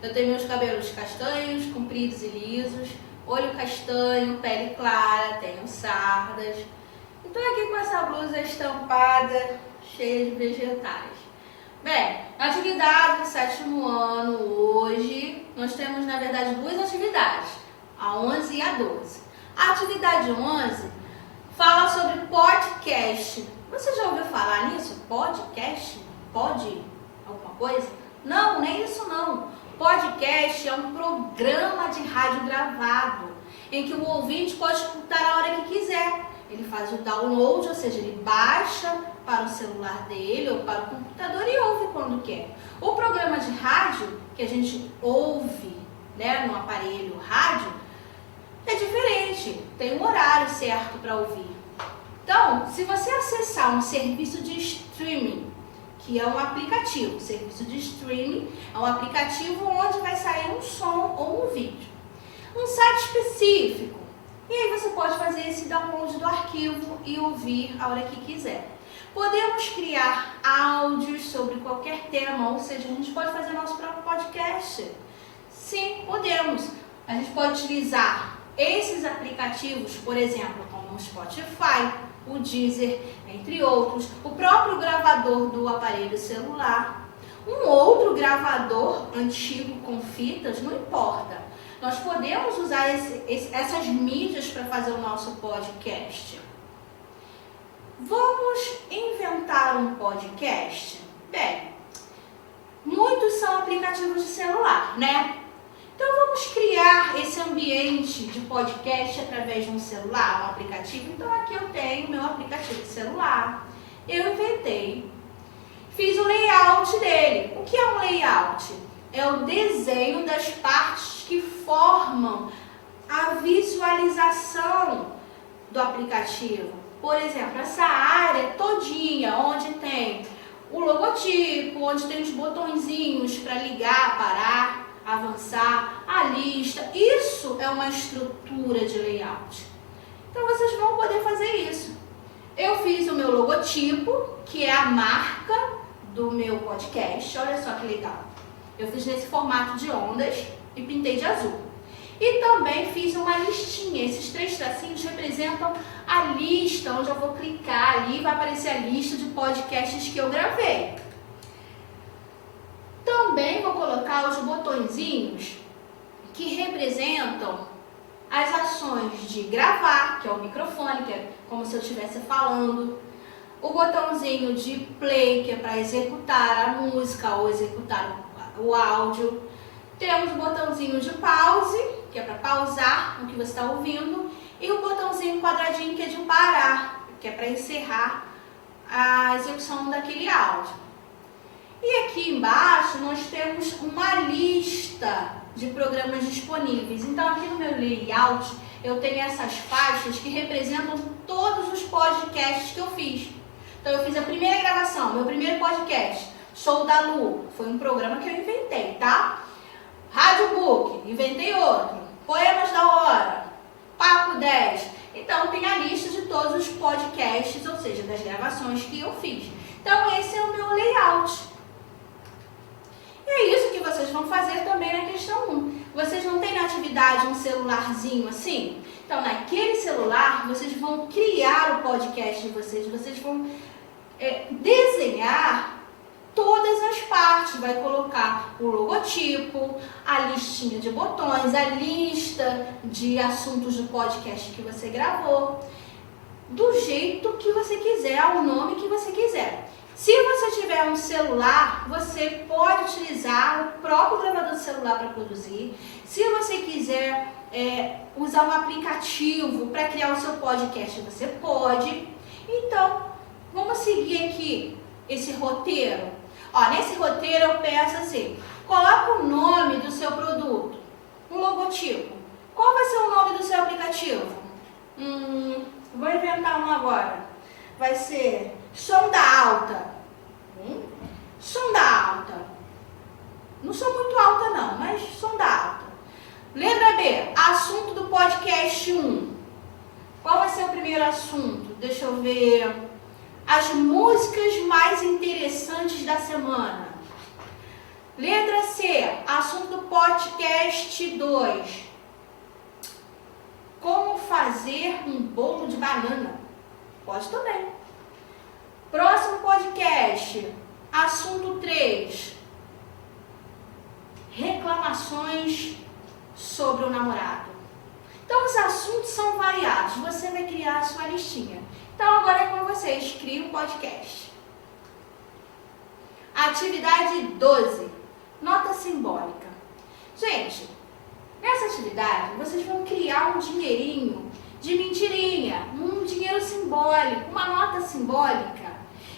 Eu tenho meus cabelos castanhos, compridos e lisos, olho castanho, pele clara, tenho sardas. E tô aqui com essa blusa estampada, cheia de vegetais. Bem, atividade do 7º ano hoje, nós temos na verdade 2 atividades, a 11 e a 12. A atividade 11 fala sobre podcast. Você já ouviu falar nisso? Podcast? Pode alguma coisa? Não, nem isso não. Podcast é um programa de rádio gravado, em que o ouvinte pode escutar a hora que quiser. Ele faz o download, ou seja, ele baixa para o celular dele ou para o computador e ouve quando quer. O programa de rádio que a gente ouve, né, no aparelho rádio é diferente, tem um horário certo para ouvir. Então, se você acessar um serviço de streaming, que é um aplicativo, serviço de streaming é um aplicativo onde vai sair um som ou um vídeo, um site específico, e aí você pode fazer esse download do arquivo e ouvir a hora que quiser. Podemos criar áudios sobre qualquer tema, ou seja, a gente pode fazer nosso próprio podcast. Sim, podemos. A gente pode utilizar esses aplicativos, por exemplo, como o Spotify, o Deezer, entre outros, o próprio gravador do aparelho celular, um outro gravador antigo com fitas, não importa. Nós podemos usar essas mídias para fazer o nosso podcast. Vamos inventar um podcast? Bem, muitos são aplicativos de celular, né? Então vamos criar esse ambiente de podcast através de um celular, um aplicativo. Então aqui eu tenho meu aplicativo de celular, eu inventei, fiz o layout dele. O que é um layout? É o desenho das partes que formam a visualização do aplicativo. Por exemplo, essa área todinha, onde tem o logotipo, onde tem os botõezinhos para ligar, parar, avançar, a lista, isso é uma estrutura de layout. Então vocês vão poder fazer isso. Eu fiz o meu logotipo, que é a marca do meu podcast, olha só que legal. Eu fiz nesse formato de ondas e pintei de azul. E também fiz uma listinha, esses 3 tracinhos representam a lista, onde eu vou clicar ali e vai aparecer a lista de podcasts que eu gravei. Também vou colocar os botõezinhos que representam as ações de gravar, que é o microfone, que é como se eu estivesse falando. O botãozinho de play, que é para executar a música ou executar o áudio. Temos o botãozinho de pause, que é para pausar o que você está ouvindo. E o botãozinho quadradinho, que é de parar, que é para encerrar a execução daquele áudio. E aqui embaixo nós temos uma lista de programas disponíveis. Então aqui no meu layout eu tenho essas faixas que representam todos os podcasts que eu fiz. Então eu fiz a primeira gravação, meu primeiro podcast, Show da Lu, foi um programa que eu inventei, tá? Rádio Book, inventei outro. Poemas da Hora, Papo 10. Então tem a lista de todos os podcasts, ou seja, das gravações que eu fiz. Então esse é o meu layout. E é isso que vocês vão fazer também na questão 1. Vocês não têm na atividade um celularzinho assim? Então, naquele celular, vocês vão criar o podcast de vocês. Vocês vão desenhar todas as partes. Vai colocar o logotipo, a listinha de botões, a lista de assuntos do podcast que você gravou. Do jeito que você quiser, o nome que você quiser. Se você tiver um celular, você pode utilizar o próprio gravador do celular para produzir. Se você quiser usar um aplicativo para criar o seu podcast, você pode. Então, vamos seguir aqui esse roteiro. Ó, nesse roteiro eu peço assim, coloca o nome do seu produto, um logotipo. Qual vai ser o nome do seu aplicativo? Vou inventar um agora. Vai ser Sonda Alta. Sonda Alta. Não sou muito alta não, mas sonda alta. Letra B, assunto do podcast 1. Qual vai ser o primeiro assunto? Deixa eu ver. As músicas mais interessantes da semana. Letra C, assunto do podcast 2. Como fazer um bolo de banana? Pode também. Próximo podcast, assunto 3. Reclamações sobre o namorado. Então, os assuntos são variados. Você vai criar a sua listinha. Então, agora é com vocês. Crie um podcast. Atividade 12. Nota simbólica. Gente, nessa atividade, vocês vão criar um dinheirinho de mentirinha. Um dinheiro simbólico, uma nota simbólica.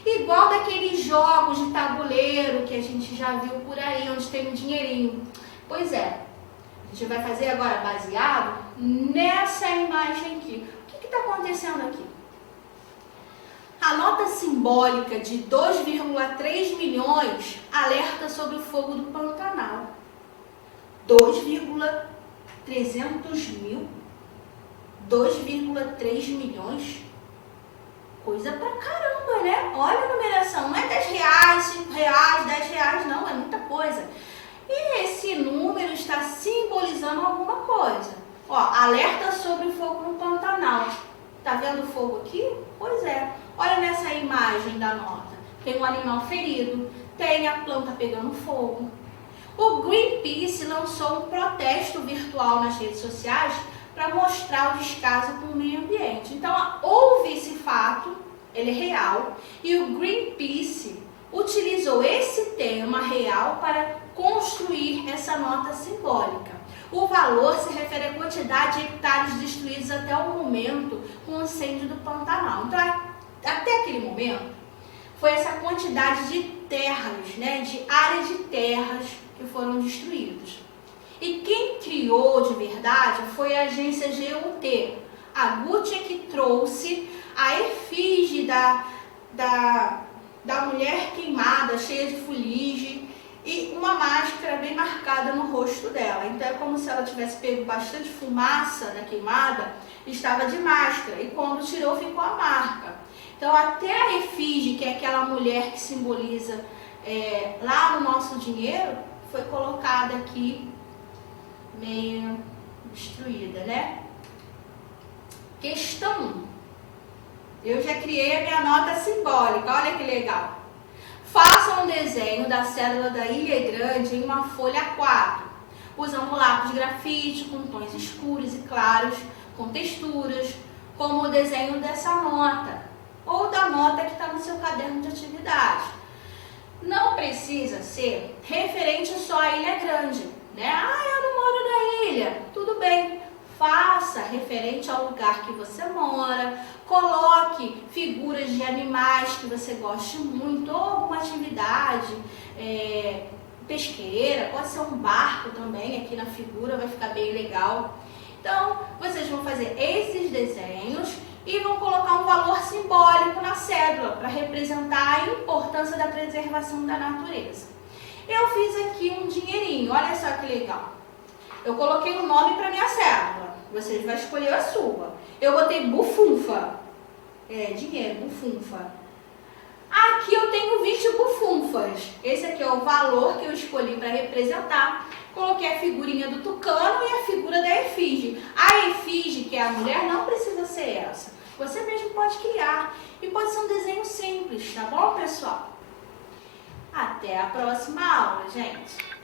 Igual daqueles jogos de tabuleiro que a gente já viu por aí, onde tem um dinheirinho. Pois é, a gente vai fazer agora baseado nessa imagem aqui. O que está acontecendo aqui? A nota simbólica de 2,3 milhões alerta sobre o fogo do Pantanal. 2,300 mil? 2,3 milhões? Coisa pra caramba, né? Olha a numeração, não é 10 reais, 5 reais, 10 reais, não, é muita coisa. E esse número está simbolizando alguma coisa. Ó, alerta sobre o fogo no Pantanal. Tá vendo o fogo aqui? Pois é. Olha nessa imagem da nota. Tem um animal ferido, tem a planta pegando fogo. O Greenpeace lançou um protesto virtual nas redes sociais para mostrar o descaso com o meio ambiente. Então, houve esse fato, ele é real, e o Greenpeace utilizou esse tema real para construir essa nota simbólica. O valor se refere à quantidade de hectares destruídos até o momento com o incêndio do Pantanal. Então, até aquele momento, foi essa quantidade de terras, né, de área de terras que foram destruídas. E quem criou de verdade foi a agência GUT. A GUT é que trouxe a efígie da mulher queimada, cheia de fuligem, e uma máscara bem marcada no rosto dela. Então é como se ela tivesse pego bastante fumaça da queimada, estava de máscara, e quando tirou ficou a marca. Então até a efígie, que é aquela mulher que simboliza lá no nosso dinheiro, foi colocada aqui meio destruída, né? Questão 1. Eu já criei a minha nota simbólica, olha que legal. Faça um desenho da cédula da Ilha Grande em uma folha A4, usando lápis grafite com tons escuros e claros, com texturas, como o desenho dessa nota, ou da nota que está no seu caderno de atividade. Não precisa ser referente só à Ilha Grande, né? Eu não moro na ilha. Tudo bem. Faça referente ao lugar que você mora, coloque figuras de animais que você goste muito, ou alguma atividade pesqueira, pode ser um barco também aqui na figura, vai ficar bem legal. Então, vocês vão fazer esses desenhos e vão colocar um valor simbólico na cédula para representar a importância da preservação da natureza. Eu fiz aqui um dinheirinho, olha só que legal. Eu coloquei um nome para minha cédula, vocês vão escolher a sua. Eu botei bufunfa, dinheiro, bufunfa. Aqui eu tenho 20 bufunfas, esse aqui é o valor que eu escolhi para representar. Coloquei a figurinha do tucano e a figura da efígie. A efígie, que é a mulher, não precisa ser essa. Você mesmo pode criar e pode ser um desenho simples, tá bom, pessoal? Até a próxima aula, gente!